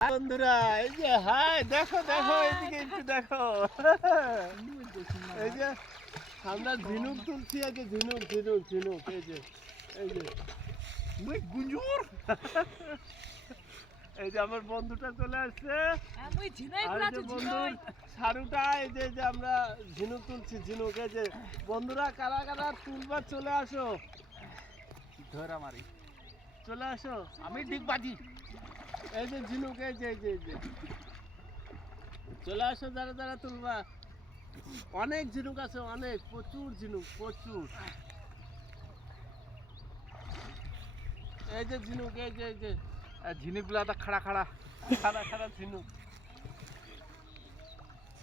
বন্ধুরা এই যে হাই দেখো দেখো এইদিকে একটু দেখো এই যে আমরা ঝিনুক তুলছি এই যে ঝিনুক ঝিনুক ঝিনুক এই যে মুই গুঞ্জুর এই যে আমার বন্ধুটা চলে আসছে আমি ঝিনাই আর গুলাতে বন্ধুর সারুটা এই যে আমরা ঝিনুক তুলছি ঝিনুক এই যে বন্ধুরা কারা কারা তুলবা চলে আসো ধরা মারি চলে আসো আমি ডিগবাজি এই যে ঝিনুক এই যে চলে আসো যারা যারা তুলবা অনেক ঝিনুক আছে অনেক প্রচুর ঝিনুক প্রচুর এই যে ঝিনুক এই যে ঝিনুকগুলা তো খাড়া খাড়া খাড়া খাড়া ঝিনুক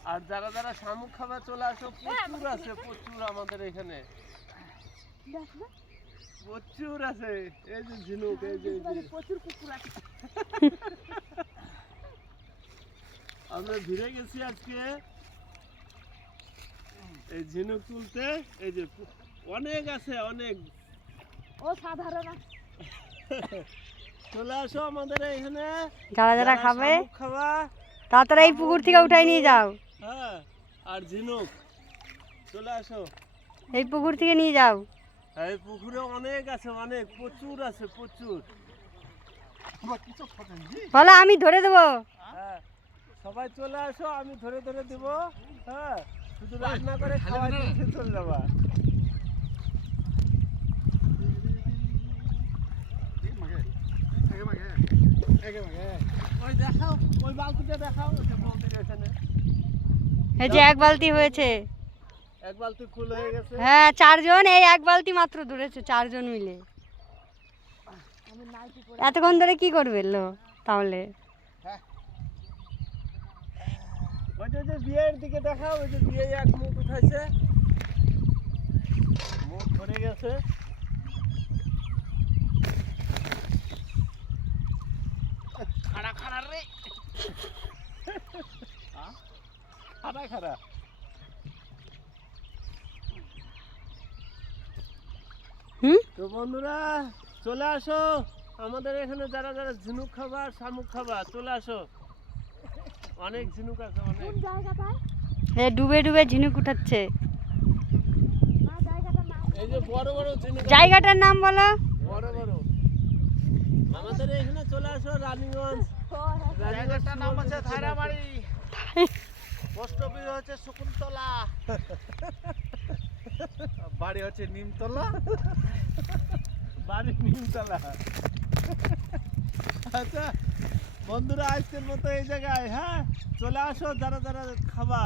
আর যারা যারা শামুক খাবার চলে আসো প্রচুর আছে প্রচুর আমাদের এখানে প্রচুর আছে এই যে ঝিনুক এই যে প্রচুর কুকুর আছে আমরা ভিড়ে গেছি আজকে এই ঝিনুক তুলতে এই যে অনেক আছে অনেক ও সাধারণ চলে আসো আমাদের এখানে যারা যারা খাবে শামুক খাবা তাড়াতাড়ি এই পুকুর থেকে উঠাই নিয়ে যাও। হ্যাঁ আর ঝিনুক চলে আসো এই পুকুর থেকে নিয়ে যাও। এই পুকুরে অনেক আছে অনেক প্রচুর আছে প্রচুর বলো আমি ধরে দেবো। হ্যাঁ সবাই চলে আসো আমি ধরে ধরে দেব হ্যাঁ শুধু রান্না করে খাওয়া দিতে চলে যাবা ওই দেখাও ওই বালতিটা দেখাও ওই যে বলতে এখানে এই যে এক বালতি হয়েছে। এক বালতি ফুল হয়ে গেছে হ্যাঁ 4 জন এই এক বালতি মাত্র ধরেছে 4 জন মিলে। এতক্ষণ ধরে কি করবে লো তাহলে? ওই যে বিয়ের দিকে দেখাও ওই যে বিয়ে এক মুখ উঠাইছে মুখ ভরে গেছে খাড়া খাড়া রে খাড়া খাড়া তো বন্ধুরা চলে আসো আমাদের এখানে যারা যারা ঝিনুক খাবা শামুক খাবা চলে আসো অনেক ঝিনুক আছে অনেক কোন জায়গাটায় এ ডুবে ডুবে ঝিনুক উঠাচ্ছে। না জায়গাটার নাম এই যে বড় বড় ঝিনুক জায়গাটার নাম বলো। বড় বড় আমাদের এখানে চলে আসো রানীগঞ্জ জায়গাটার নাম আছে ধারাবাড়ি পোস্ট অফিস হচ্ছে শকুন্তলা বাড়ি হচ্ছে নিমতলা বাড়ি নিমতলা আচ্ছা বন্ধুরা আজকের মতো এই জায়গায় হ্যাঁ চলে আসো যারা যারা খাবা